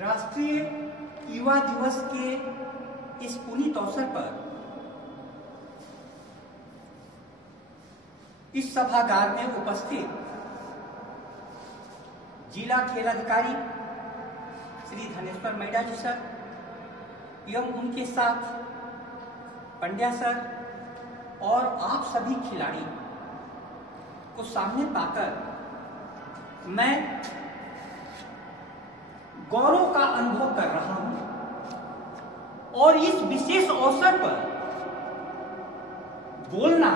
राष्ट्रीय युवा दिवस के इस पुनीत अवसर पर इस सभागार में उपस्थित जिला खेल अधिकारी श्री धनेश्वर मैडा जी सर एवं उनके साथ पंड्या सर और आप सभी खिलाड़ी को सामने पाकर मैं गौरव का अनुभव कर रहा हूं और इस विशेष अवसर पर बोलना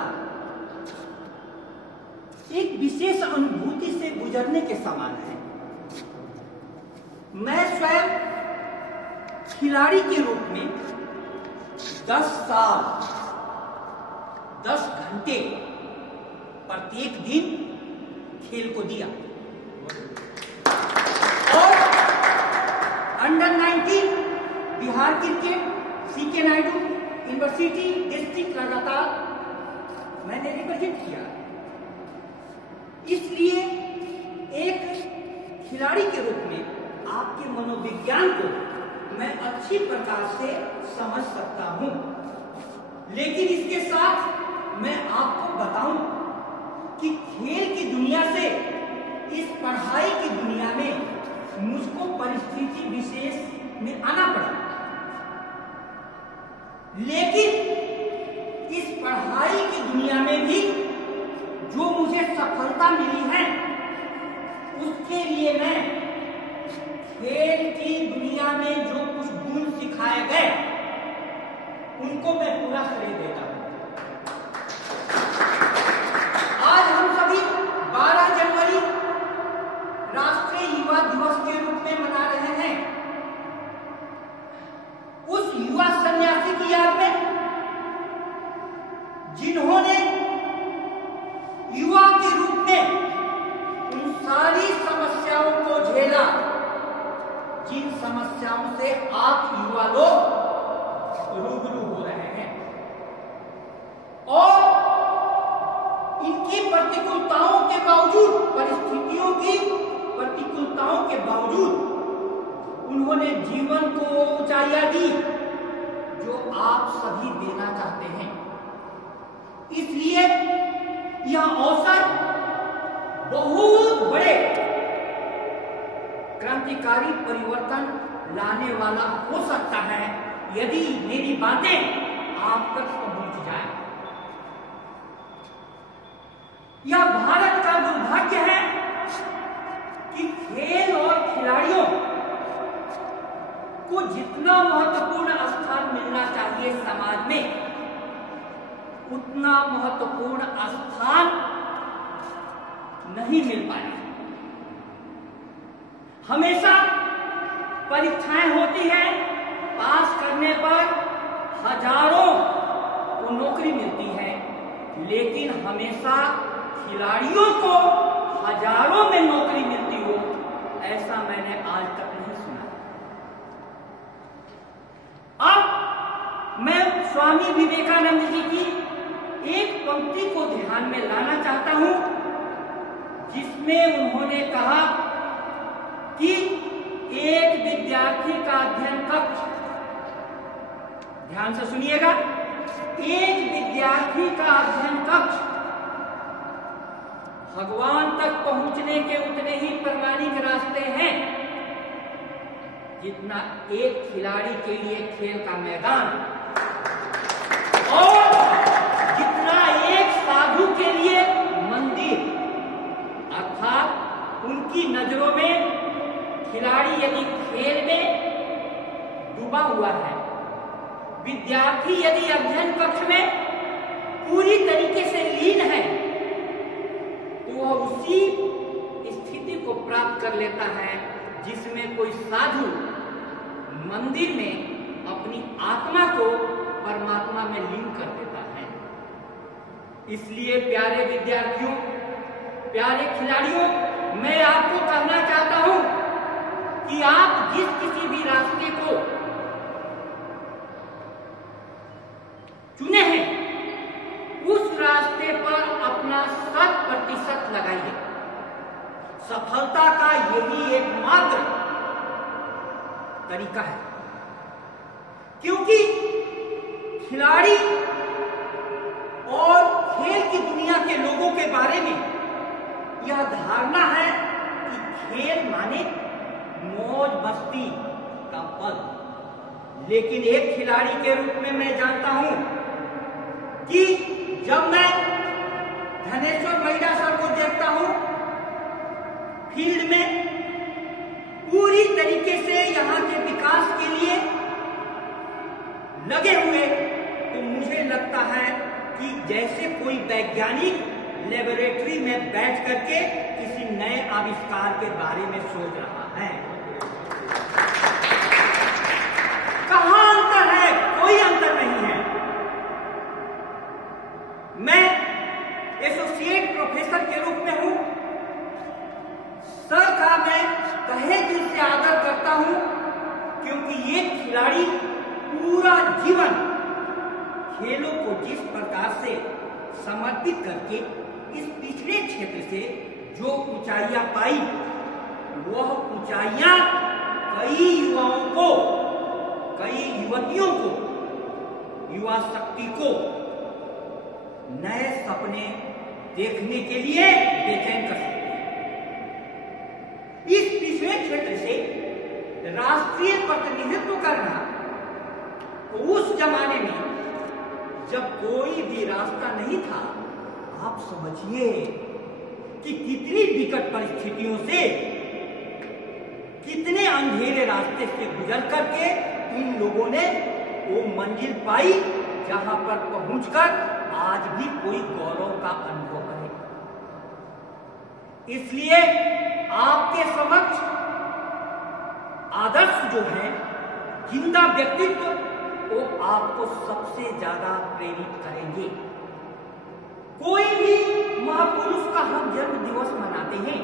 एक विशेष अनुभूति से गुजरने के समान है। मैं स्वयं खिलाड़ी के रूप में 10 साल 10 घंटे प्रत्येक दिन खेल को दिया और under 19 Bihar cricket CK Naidu university district लगातार मैंने रिप्रेजेंट किया। इसलिए एक खिलाड़ी के रूप में आपके मनोविज्ञान को मैं अच्छी प्रकार से समझ सकता हूं, लेकिन इसके साथ मैं आपको बताऊं कि खेल की दुनिया से इस पढ़ाई की दुनिया में मुझको परिस्थिति विशेष में आना पड़ा, लेकिन इस पढ़ाई की दुनिया में भी जो मुझे सफलता मिली है उसके लिए मैं खेल की दुनिया में जो कुछ गुण सिखाए गए उनको मैं पूरा श्रेय देता हूं। आज हम सभी 12 जनवरी राष्ट्रीय युवा दिवस के रूप में मना रहे हैं। उस युवा सन्यासी की याद में जिन्होंने युवा के रूप में उन सारी समस्याओं को झेला जिन समस्याओं से आप युवा लोग रूबरू हो रहे हैं, और इनकी प्रतिकूलताओं के बावजूद, परिस्थितियों की प्रतिकूलताओं के बावजूद उन्होंने जीवन को ऊंचाइयां दी जो आप सभी देना चाहते हैं। इसलिए यह अवसर बहुत बड़े क्रांतिकारी परिवर्तन लाने वाला हो सकता है यदि मेरी बातें आप तक पहुंच जाए। यह भारत का दुर्भाग्य है कि खेल और खिलाड़ियों को जितना महत्वपूर्ण स्थान मिलना चाहिए समाज में उतना महत्वपूर्ण स्थान नहीं मिल पाया। हमेशा परीक्षाएं होती हैं, पास करने पर हजारों को नौकरी मिलती है, लेकिन हमेशा खिलाड़ियों को हजारों में नौकरी मिलती हो ऐसा मैंने आज तक नहीं सुना। अब मैं स्वामी विवेकानंद जी की एक पंक्ति को ध्यान में लाना चाहता हूं जिसमें उन्होंने कहा कि एक विद्यार्थी का अध्ययन कक्ष, ध्यान से सुनिएगा, एक विद्यार्थी का अध्ययन कक्ष भगवान तक पहुंचने के उतने ही प्रामाणिक रास्ते हैं जितना एक खिलाड़ी के लिए खेल का मैदान और जितना एक साधु के लिए मंदिर। अर्थात उनकी नजरों में खिलाड़ी यदि खेल में डूबा हुआ है, विद्यार्थी यदि अध्ययन कक्ष में पूरी तरीके से लीन है, तो वह उसी स्थिति को प्राप्त कर लेता है जिसमें कोई साधु मंदिर में अपनी आत्मा को परमात्मा में लीन कर देता है। इसलिए प्यारे विद्यार्थियों, प्यारे खिलाड़ियों, मैं आपको कहना चाहता हूं कि आप जिस किसी भी रास्ते को चुने हैं उस रास्ते पर अपना 100% लगाइए। सफलता का यही एकमात्र तरीका है, क्योंकि खिलाड़ी और खेल की दुनिया के लोगों के बारे में यह धारणा है कि खेल माने मौज मस्ती का पल। लेकिन एक खिलाड़ी के रूप में मैं जानता हूं कि जब मैं धनेश्वर महिला सर को देखता हूं फील्ड में पूरी तरीके से यहां के विकास के लिए लगे हुए, तो मुझे लगता है कि जैसे कोई वैज्ञानिक लेबोरेटरी में बैठ करके किसी नए आविष्कार के बारे में सोच रहा है। कहां अंतर है? कोई अंतर नहीं है। मैं एसोसिएट प्रोफेसर के रूप में हूं। सर का मैं तहे दिल से आदर करता हूं, क्योंकि ये खिलाड़ी पूरा जीवन खेलों को जिस प्रकार से समर्पित करके इस पिछड़े क्षेत्र से जो ऊंचाइयां पाई, वह ऊंचाइयां कई युवाओं को, कई युवतियों को, युवा शक्ति को नए सपने देखने के लिए बेचैन कर सकते हैं। इस पिछड़े क्षेत्र से राष्ट्रीय प्रतिनिधित्व करना उस जमाने में जब कोई भी रास्ता नहीं था, आप समझिए कि कितनी विकट परिस्थितियों से, कितने अंधेरे रास्ते से गुजर करके इन लोगों ने वो मंजिल पाई जहां पर पहुंचकर आज भी कोई गौरव का अनुभव करे। इसलिए आपके समक्ष आदर्श जो है, जिंदा व्यक्तित्व, वो आपको सबसे ज्यादा प्रेरित करेंगे। कोई भी महापुरुष का हम जन्म दिवस मनाते हैं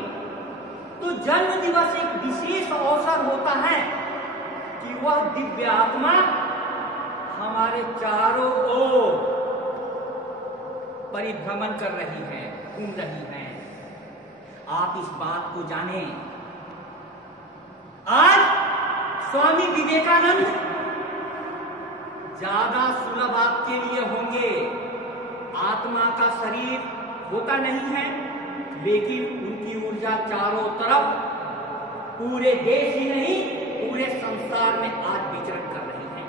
तो जन्म दिवस एक विशेष अवसर होता है कि वह दिव्य आत्मा हमारे चारों ओर परिभ्रमण कर रही है, घूम रही है। आप इस बात को जानें। आज स्वामी विवेकानंद ज्यादा सुलभ आपके लिए होंगे। आत्मा का शरीर होता नहीं है, लेकिन उनकी ऊर्जा चारों तरफ पूरे देश ही नहीं पूरे संसार में आज विचरण कर रही है।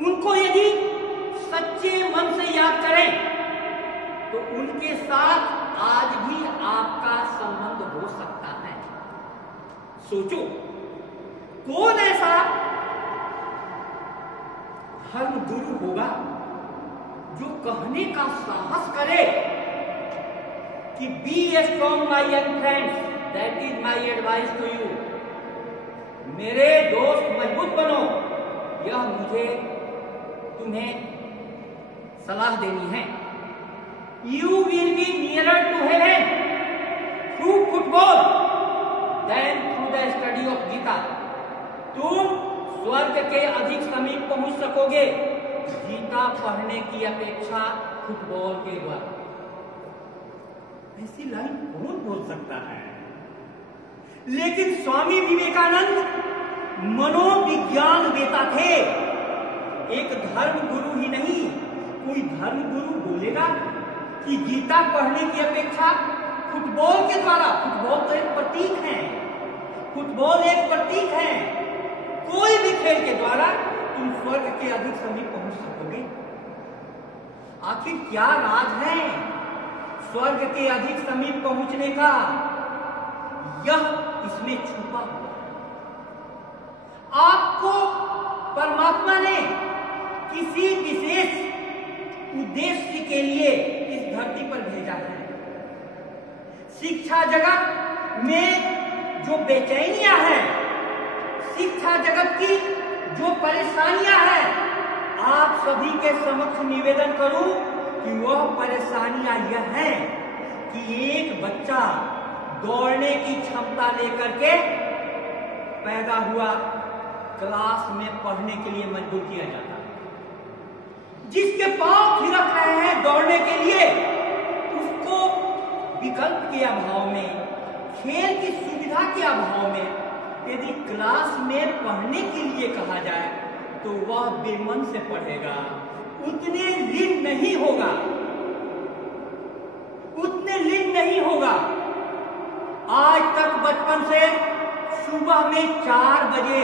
उनको यदि सच्चे मन से याद करें तो उनके साथ आज भी आपका संबंध हो सकता है। सोचो, कौन ऐसा धर्म गुरु होगा जो कहने का साहस करे कि be a strong my young friends, that is my advice to you. मेरे दोस्त मजबूत बनो, यह मुझे तुम्हें सलाह देनी है। You will be nearer to heaven through football than through the study of Gita. तुम स्वर्ग के अधिक समीप पहुंच सकोगे गीता पढ़ने की अपेक्षा फुटबॉल के द्वारा। ऐसी लाइन कौन बोल सकता है? लेकिन स्वामी विवेकानंद मनोविज्ञान वेता थे, एक धर्म गुरु ही नहीं। कोई धर्म गुरु बोलेगा कि गीता पढ़ने की अपेक्षा फुटबॉल के द्वारा, फुटबॉल तो एक प्रतीक है, फुटबॉल एक प्रतीक है, कोई भी खेल के द्वारा तुम स्वर्ग के अधिक समीप पहुंच सकोगे। आखिर क्या राज है स्वर्ग के अधिक समीप पहुंचने का? यह इसमें छुपा हुआ है। आपको परमात्मा ने किसी विशेष उद्देश्य के लिए इस धरती पर भेजा है। शिक्षा जगत में जो बेचैनियां हैं, शिक्षा जगत की जो परेशानियां हैं, आप सभी के समक्ष निवेदन करूं कि वह परेशानियां यह हैं कि एक बच्चा दौड़ने की क्षमता लेकर के पैदा हुआ, क्लास में पढ़ने के लिए मजबूर किया जाता है। जिसके पांव थिरक रहे हैं दौड़ने के लिए, उसको विकल्प के अभाव में, खेल की सुविधा के अभाव में यदि क्लास में पढ़ने के लिए कहा जाए तो वह बेमन से पढ़ेगा, उतने लीन नहीं होगा, उतने लीन नहीं होगा। आज तक बचपन से सुबह में 4 बजे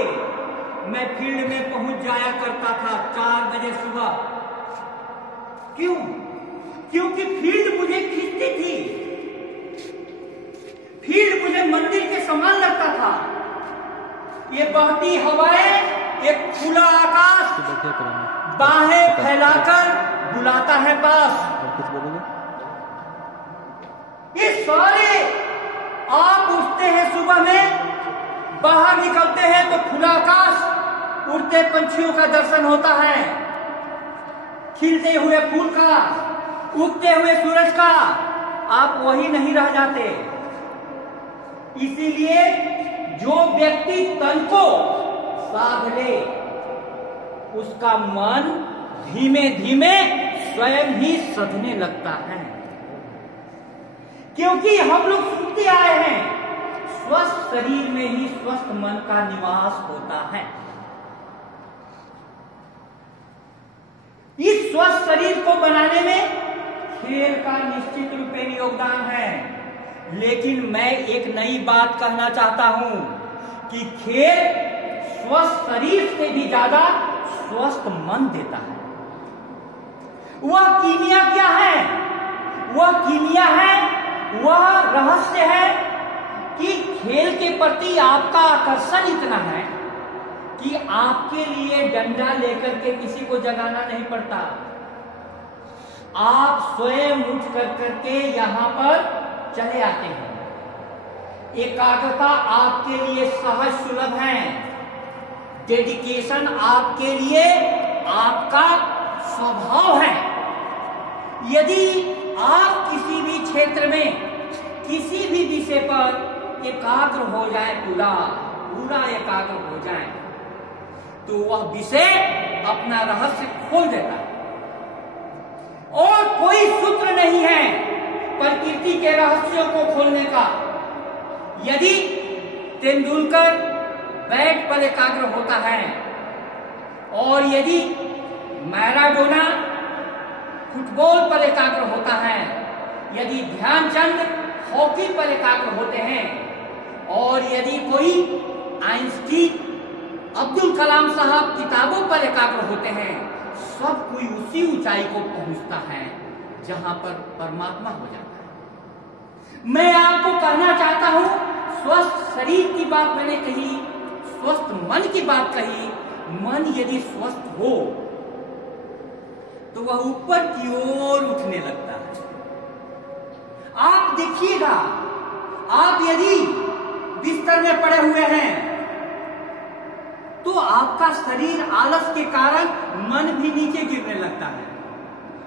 मैं फील्ड में पहुंच जाया करता था, 4 बजे सुबह। क्यों? क्योंकि फील्ड मुझे खींचती थी, फील्ड मुझे मंदिर के समान लगता था। ये बहती हवाएं, एक खुला आकाश बाहें फैलाकर बुलाता है पास। ये सारे आप उठते हैं सुबह में, बाहर निकलते हैं तो खुला आकाश, उड़ते पंछियों का दर्शन होता है, खिलते हुए फूल का, उगते हुए सूरज का, आप वही नहीं रह जाते। इसीलिए जो व्यक्ति तन को साध ले उसका मन धीमे धीमे स्वयं ही सधने लगता है। क्योंकि हम लोग सुनते आए हैं स्वस्थ शरीर में ही स्वस्थ मन का निवास होता है। इस स्वस्थ शरीर को बनाने में खेल का निश्चित रूप में योगदान है, लेकिन मैं एक नई बात कहना चाहता हूं कि खेल स्वस्थ शरीर से भी ज्यादा स्वस्थ मन देता है। वह कीमिया क्या है? वह कीमिया है, वह रहस्य है कि खेल के प्रति आपका आकर्षण इतना है कि आपके लिए डंडा लेकर के किसी को जगाना नहीं पड़ता। आप स्वयं उठ करके यहां पर चले आते हैं। एकाग्रता आपके लिए सहज सुलभ है, डेडिकेशन आपके लिए आपका स्वभाव है। यदि आप किसी भी क्षेत्र में किसी भी विषय पर एकाग्र हो जाए, पूरा एकाग्र हो जाए, तो वह विषय अपना रहस्य खोल देता है। और कोई सूत्र नहीं है प्रकृति के रहस्यों को खोलने का। यदि तेंदुलकर बैट पर एकाग्र होता है और यदि मैराडोना फुटबॉल पर एकाग्र होता है, यदि ध्यानचंद हॉकी पर एकाग्र होते हैं, और यदि कोई आइंस्टीन, अब्दुल कलाम साहब किताबों पर एकाग्र होते हैं, सब कोई उसी ऊंचाई को पहुंचता है जहां पर परमात्मा हो जाता है। मैं आपको कहना चाहता हूं, स्वस्थ शरीर की बात मैंने कही, स्वस्थ मन की बात कही। मन यदि स्वस्थ हो तो वह ऊपर की ओर उठने लगता है। आप देखिएगा, आप यदि बिस्तर में पड़े हुए हैं तो आपका शरीर आलस के कारण मन भी नीचे गिरने लगता है,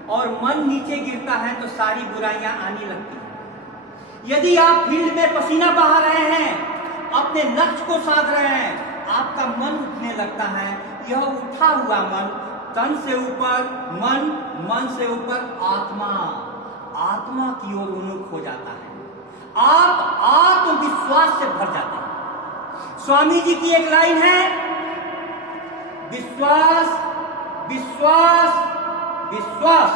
और मन नीचे गिरता है तो सारी बुराइयां आने लगती हैं। यदि आप फील्ड में पसीना बहा रहे हैं, अपने लक्ष्य को साध रहे हैं, आपका मन उठने लगता है। यह उठा हुआ मन तन से ऊपर मन, मन से ऊपर आत्मा, आत्मा की ओर उन्मुख हो जाता है। आप आत्मविश्वास से भर जाते हैं। स्वामी जी की एक लाइन है, विश्वास विश्वास विश्वास,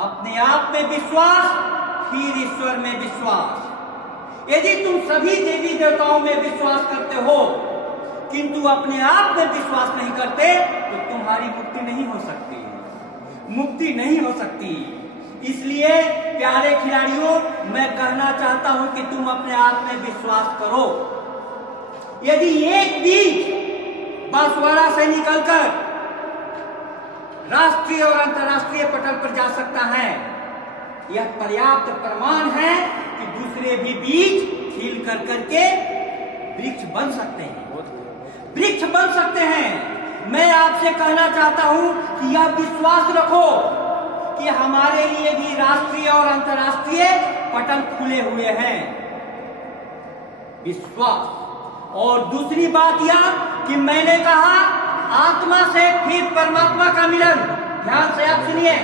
अपने आप में विश्वास, फिर ईश्वर में विश्वास। यदि तुम सभी देवी देवताओं में विश्वास करते हो किंतु अपने आप में विश्वास नहीं करते तो तुम्हारी मुक्ति नहीं हो सकती, मुक्ति नहीं हो सकती। इसलिए प्यारे खिलाड़ियों, मैं कहना चाहता हूं कि तुम अपने आप में विश्वास करो। यदि एक बीज बांसवाड़ा से निकलकर राष्ट्रीय और अंतर्राष्ट्रीय पटल पर जा सकता है, यह पर्याप्त प्रमाण है कि दूसरे भी बीज खिल कर करके वृक्ष बन सकते हैं, वृक्ष बन सकते हैं। मैं आपसे कहना चाहता हूं कि यह विश्वास रखो कि हमारे लिए भी राष्ट्रीय और अंतर्राष्ट्रीय पटल खुले हुए हैं। विश्वास। और दूसरी बात यह कि मैंने कहा आत्मा से फिर परमात्मा का मिलन। ध्यान से आप सुनिए,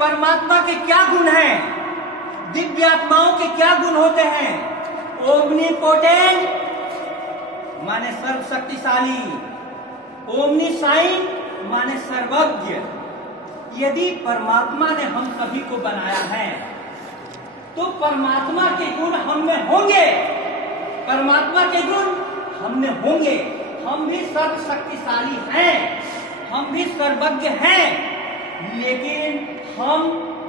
परमात्मा के क्या गुण हैं, दिव्य आत्माओं के क्या गुण होते हैं। ओमनीपोटेंट, माने सर्वशक्तिशाली, ओमनीसाइंट माने सर्वज्ञ। यदि परमात्मा ने हम सभी को बनाया है तो परमात्मा के गुण हम में होंगे, परमात्मा के गुण हम में होंगे। हम भी सर्वशक्तिशाली हैं, हम भी सर्वज्ञ हैं, लेकिन हम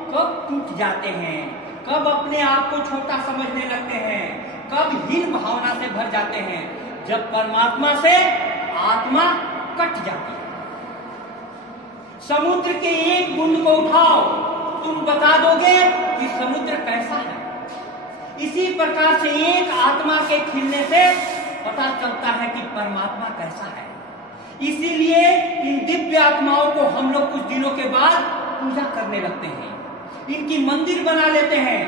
कब टूट जाते हैं, कब अपने आप को छोटा समझने लगते हैं, कब हीन भावना से भर जाते हैं, जब परमात्मा से आत्मा कट जाती है। समुद्र के एक बूंद को उठाओ, तुम बता दोगे कि समुद्र कैसा है। इसी प्रकार से एक आत्मा के खिलने से पता चलता है कि परमात्मा कैसा है। इसीलिए इन दिव्य आत्माओं को हम लोग कुछ दिनों के बाद पूजा करने लगते हैं, इनकी मंदिर बना लेते हैं।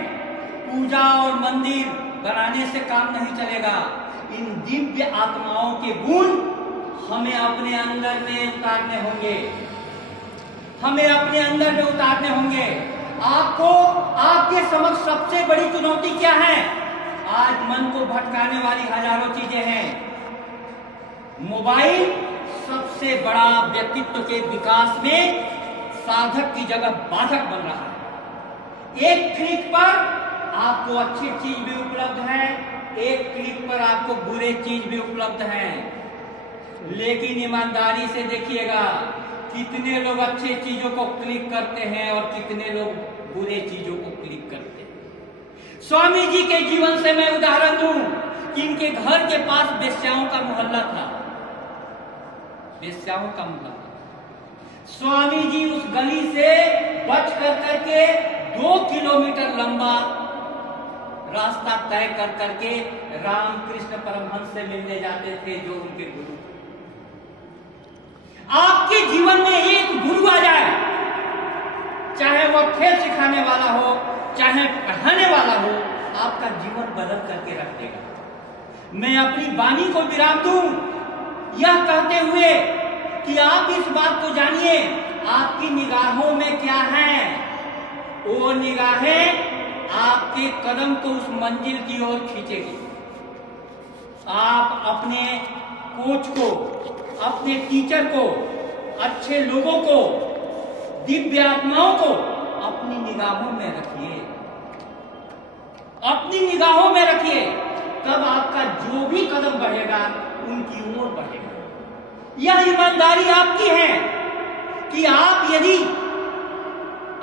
पूजा और मंदिर बनाने से काम नहीं चलेगा। इन दिव्य आत्माओं के गुण हमें अपने अंदर में उतारने होंगे, हमें अपने अंदर में उतारने होंगे। आपको आपके समक्ष सबसे बड़ी चुनौती क्या है? आज मन को भटकाने वाली हजारों चीजें हैं। मोबाइल सबसे बड़ा व्यक्तित्व के विकास में साधक की जगह बाधक बन रहा है। एक क्लिक पर आपको अच्छी चीज भी उपलब्ध है, एक क्लिक पर आपको बुरे चीज भी उपलब्ध है। लेकिन ईमानदारी से देखिएगा, कितने लोग अच्छे चीजों को क्लिक करते हैं और कितने लोग बुरे चीजों को क्लिक करते हैं। स्वामी जी के जीवन से मैं उदाहरण दूं कि इनके घर के पास वेश्याओं का मोहल्ला था, वेश्याओं का मोहल्ला। स्वामी जी उस गली से बच करके 2 किलोमीटर लंबा रास्ता तय कर करके रामकृष्ण परमहंस से मिलने जाते थे, जो उनके गुरु। आपके जीवन में एक गुरु आ जाए, चाहे वह खेल सिखाने वाला हो, चाहे पढ़ाने वाला हो, आपका जीवन बदल करके रख देगा। मैं अपनी वाणी को विराम दूं यह कहते हुए कि आप इस बात को जानिए, आपकी निगाहों में क्या है। वो निगाहें आपके कदम को उस मंजिल की ओर खींचेगी। आप अपने कोच को, अपने टीचर को, अच्छे लोगों को, दिव्य आत्माओं को अपनी निगाहों में रखिए, अपनी निगाहों में रखिए। तब आपका जो भी कदम बढ़ेगा उनकी ओर बढ़ेगा। यह ईमानदारी आपकी है कि आप यदि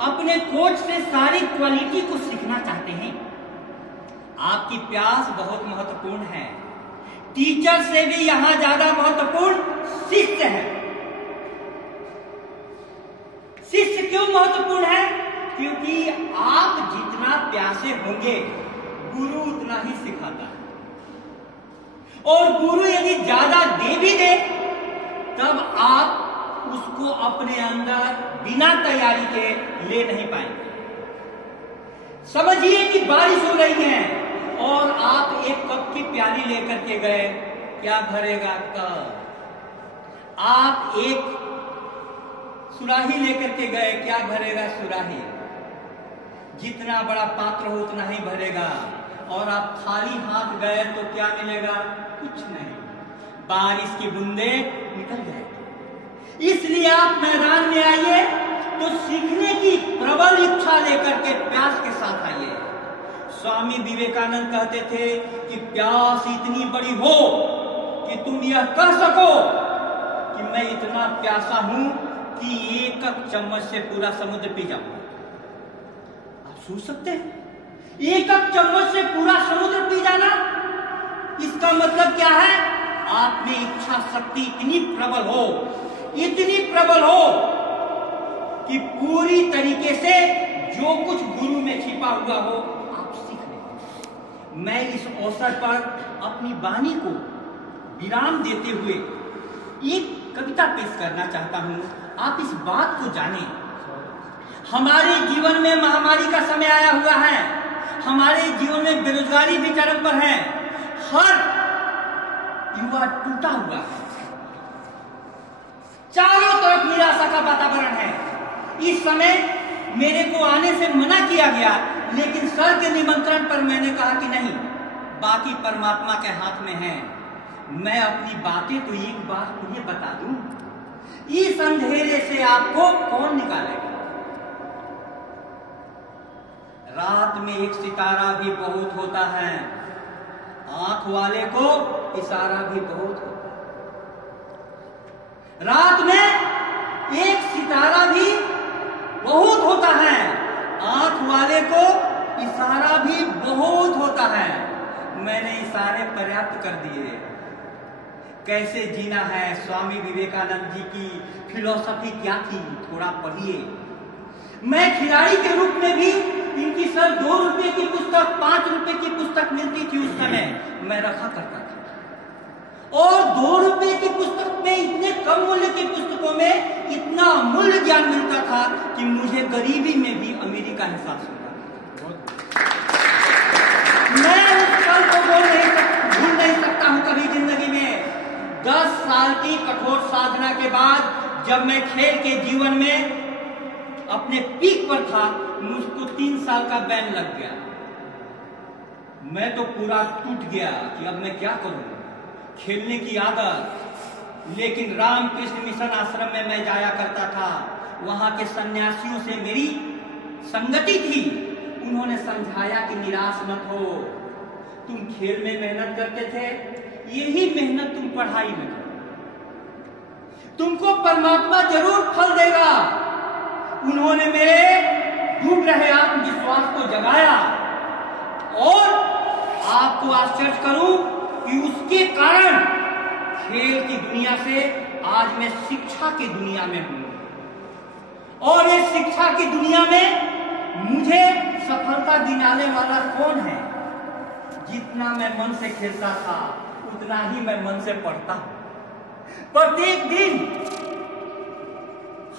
अपने कोच से सारी क्वालिटी को सीखना चाहते हैं, आपकी प्यास बहुत महत्वपूर्ण है। टीचर से भी यहां ज्यादा महत्वपूर्ण शिष्य है। शिष्य क्यों महत्वपूर्ण है? क्योंकि आप जितना प्यासे होंगे, गुरु उतना ही सिखाता है। और गुरु यदि ज्यादा दे भी दे, तब आप उसको अपने अंदर बिना तैयारी के ले नहीं पाएंगे। समझिए कि बारिश हो रही है और आप एक कप की प्याली लेकर के गए, क्या भरेगा कप? आप एक सुराही लेकर के गए, क्या भरेगा सुराही? जितना बड़ा पात्र हो उतना ही भरेगा। और आप खाली हाथ गए तो क्या मिलेगा? कुछ नहीं, बारिश की बूंदे निकल जाएगी। इसलिए आप मैदान में आइए तो सीखने की प्रबल इच्छा लेकर के प्यास के साथ आइए। स्वामी विवेकानंद कहते थे कि प्यास इतनी बड़ी हो कि तुम यह कह सको कि मैं इतना प्यासा हूं कि एक चम्मच से पूरा समुद्र पी जाऊंगा। आप सोच सकते हैं, एक चम्मच से पूरा समुद्र पी जाना? इसका मतलब क्या है? आप में इच्छा शक्ति इतनी प्रबल हो, इतनी प्रबल हो कि पूरी तरीके से जो कुछ गुरु में छिपा हुआ हो आप सीख लें। मैं इस अवसर पर अपनी वाणी को विराम देते हुए एक कविता पेश करना चाहता हूं। आप इस बात को जानें, हमारे जीवन में महामारी का समय आया हुआ है, हमारे जीवन में बेरोजगारी भी चरम पर है, हर युवा टूटा हुआ है, चारों तरफ निराशा का वातावरण है। इस समय मेरे को आने से मना किया गया, लेकिन सर के निमंत्रण पर मैंने कहा कि नहीं, बाकी परमात्मा के हाथ में है। मैं अपनी बातें तो एक बार तुम्हें बता दूं, इस अंधेरे से आपको कौन निकालेगा? रात में एक सितारा भी बहुत होता है, आंख वाले को इशारा भी बहुत होता है। रात में एक सितारा भी बहुत होता है, आंख वाले को इशारा भी बहुत होता है। मैंने इशारे पर्याप्त कर दिए। कैसे जीना है, स्वामी विवेकानंद जी की फिलॉसफी क्या थी, थोड़ा पढ़िए। मैं खिलाड़ी के रूप में भी इनकी सर 2 रुपए की पुस्तक, 5 रुपए की पुस्तक मिलती थी उस समय, मैं रखा करता था। और 2 रुपए की पुस्तक में, इतने कम मूल्य की पुस्तकों में इतना मूल्य ज्ञान मिलता था कि मुझे गरीबी में भी अमीरी का एहसास होता था। मैं उस पल को भूल नहीं सकता हूं कभी जिंदगी में। 10 साल की कठोर साधना के बाद जब मैं खेल के जीवन में अपने पीक पर था, मुझको 3 साल का बैन लग गया। मैं तो पूरा टूट गया कि अब मैं क्या करूं, खेलने की आदत। लेकिन रामकृष्ण मिशन आश्रम में मैं जाया करता था, वहां के सन्यासियों से मेरी संगति थी। उन्होंने समझाया कि निराश मत हो, तुम खेल में मेहनत करते थे, यही मेहनत तुम पढ़ाई में करो, तुमको परमात्मा जरूर फल देगा। उन्होंने मेरे डूब रहे आत्मविश्वास को जगाया। और आपको आश्चर्य करूं कि उसके कारण खेल की दुनिया से आज मैं शिक्षा की दुनिया में हूं। और इस शिक्षा की दुनिया में मुझे सफलता दिलाने वाला कौन है? जितना मैं मन से खेलता था उतना ही मैं मन से पढ़ता हूं। प्रत्येक दिन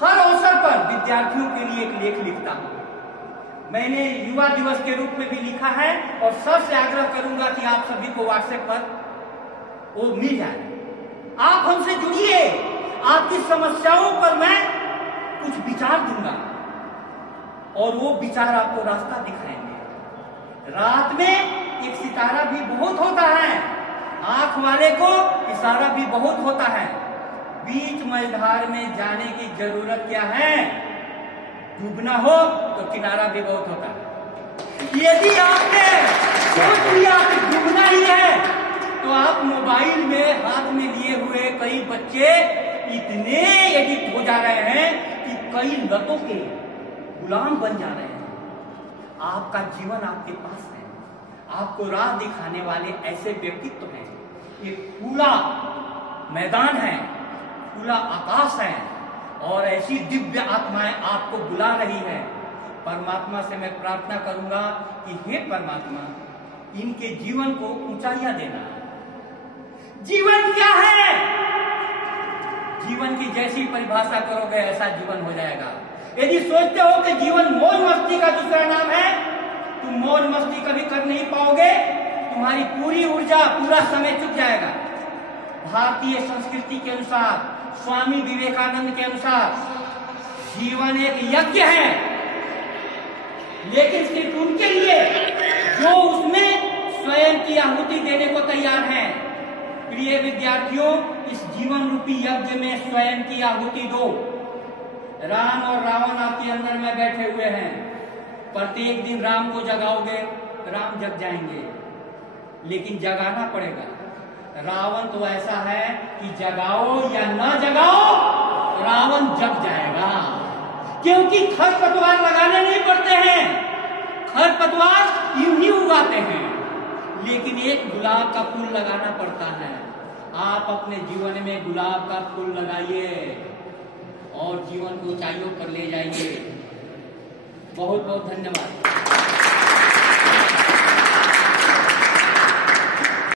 हर अवसर पर विद्यार्थियों के लिए एक लेख लिखता हूं। मैंने युवा दिवस के रूप में भी लिखा है और सबसे आग्रह करूंगा कि आप सभी को व्हाट्सएप पर वो मिल जाए। आप हमसे जुड़िए, आपकी समस्याओं पर मैं कुछ विचार दूंगा और वो विचार आपको रास्ता दिखाएंगे। रात में एक सितारा भी बहुत होता है, आंख वाले को इशारा भी बहुत होता है। बीच मझधार में जाने की जरूरत क्या है? डूबना हो तो किनारा भी बहुत होता है। यदि आपने सोच लिया कि डूबना ही है, तो आप मोबाइल में हाथ में लिए हुए कई बच्चे इतने एडिक्ट हो जा रहे हैं कि कई लतों के गुलाम बन जा रहे हैं। आपका जीवन आपके पास है, आपको राह दिखाने वाले ऐसे व्यक्तित्व हैं। एक खुला मैदान है, खुला आकाश है और ऐसी दिव्य आत्माएं आपको बुला रही है। परमात्मा से मैं प्रार्थना करूंगा कि हे परमात्मा, इनके जीवन को ऊंचाइयां देना। जीवन क्या है? जीवन की जैसी परिभाषा करोगे ऐसा जीवन हो जाएगा। यदि सोचते हो कि जीवन मौज मस्ती का दूसरा नाम है, तुम मौज मस्ती कभी कर नहीं पाओगे। तुम्हारी पूरी ऊर्जा, पूरा समय चुक जाएगा। भारतीय संस्कृति के अनुसार, स्वामी विवेकानंद के अनुसार, जीवन एक यज्ञ है, लेकिन सिर्फ उनके लिए जो उसमें स्वयं की आहुति देने को तैयार हैं। प्रिय विद्यार्थियों, इस जीवन रूपी यज्ञ में स्वयं की आहुति दो। राम और रावण आपके अंदर में बैठे हुए हैं। प्रत्येक दिन राम को जगाओगे, राम जग जाएंगे, लेकिन जगाना पड़ेगा। रावण तो ऐसा है कि जगाओ या ना जगाओ, रावण जग जाएगा। क्योंकि खरपतवार लगाने नहीं पड़ते हैं, खरपतवार यूं ही उगाते हैं, लेकिन एक गुलाब का फूल लगाना पड़ता है। आप अपने जीवन में गुलाब का फूल लगाइए और जीवन को ऊंचाइयों पर ले जाइए। बहुत बहुत धन्यवाद।